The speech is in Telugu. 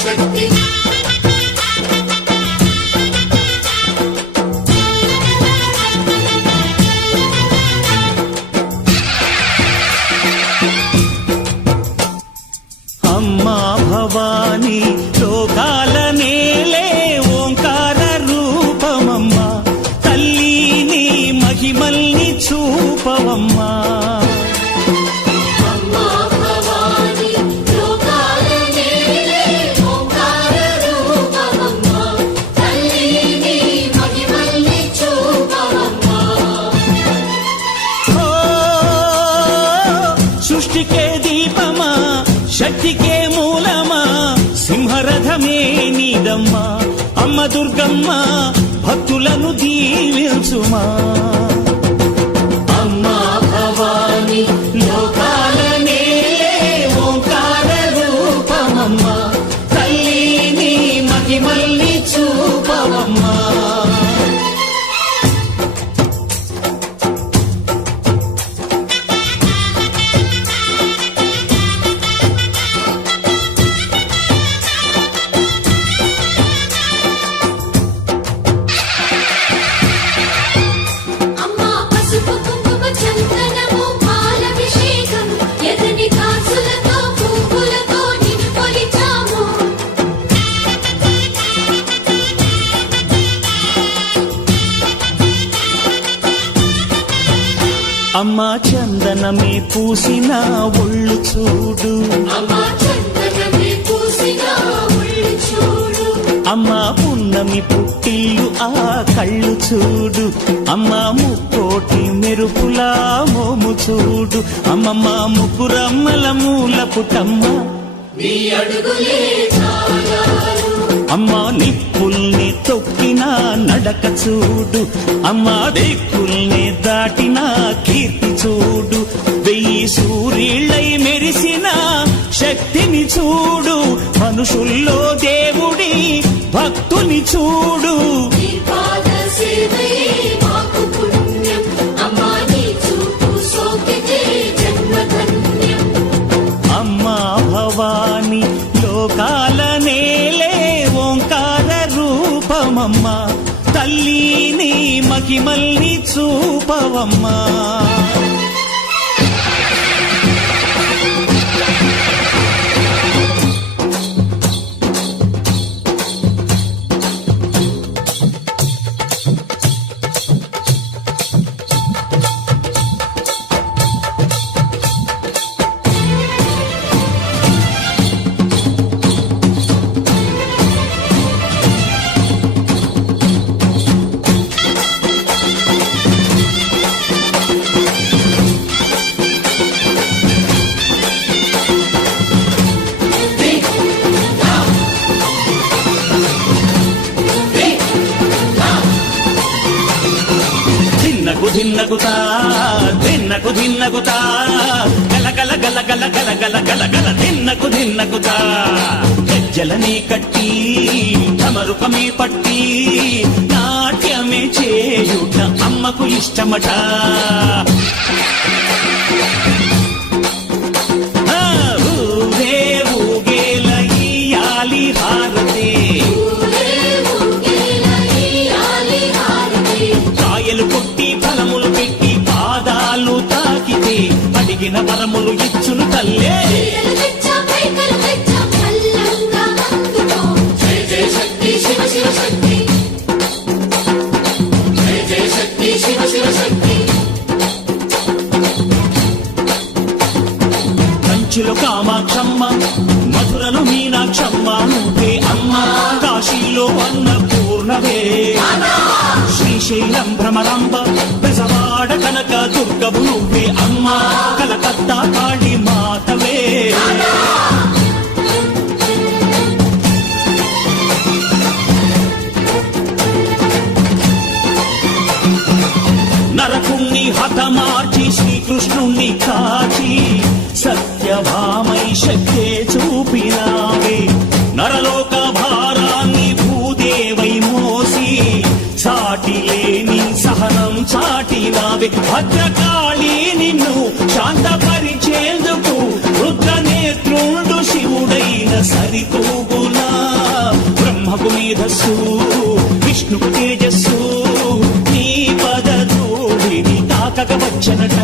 శక్తి అమ్మా భవాని లోకాల నేలే ఓంకార రూపమమ్మా తల్లిని మహిమల్ని చూపవమ్మా సృష్టికే దీపమా శక్తికే మూలమా సింహరథమే నీదమ్మా అమ్మ దుర్గమ్మ భక్తులను దీవించుమా అమ్మా భవాని లోకాల నేలే ఓంకార రూపమమ్మా తల్లిని మహిమల్ని చూపవమ్మా అమ్మా చందనమే పూసిన ఒళ్ళు చూడు అమ్మా పున్నమి పుట్టిల్లు ఆ కళ్ళు చూడు అమ్మా ముక్కోటి మెరుపులా మోము చూడు అమ్మమ్మ ముగ్గురమ్మల మూల పుటమ్మ అమ్మా నిప్పుల్ని తొక్కిన నడక చూడు అమ్మా దిక్కుల్ని దాటిన కీర్తి చూడు 1000 సూర్యుళ్ళై మెరిసిన శక్తిని చూడు మనుషుల్లో దేవుడి భక్తుని చూడు అమ్మా భవాని లోకాల నేలే ఓంకార రూపమమ్మా తల్లిని మహిమల్ని చూపవమ్మా ధిన్నగుతా ధిన్నకు ధిన్నగుతా గల గల గల గల గల గల గల గల ధిన్నగుతా గజ్జలని కట్టి ఢమరుకమే పట్టి నాట్యమే చేయుట అమ్మకు ఇష్టమట ఊరే ఊగేల ఇయ్యాలి హారతే కాయలు కొట్టి ఫలములు పెట్టి పాదాలు తాకితే అడిగిన వరములు ఇచ్చును తల్లే కంచిలో కామాక్షమ్మ మధురలో మీనాక్షమ్మ నువ్వే అమ్మ కాశీలో అన్నపూర్ణవే శ్రీశైలం భ్రమరాంబ బెజవాడ కనక దుర్గవు నువ్వే అమ్మ కలకత్తా కాళీ మాతవే నరకుణ్ణి హతమార్చి శ్రీకృష్ణుణ్ణి కాచి సత్యభామై శక్తే చూపినావే నరలోక భారాన్ని భూదేవై మోసి సాటి లేని సహనం చాటినావే భద్రకాళి నిన్ను శాంతపరిచేందుకు రుద్రనేత్రుండు శివుడైన సరితూగులా వచ్చనట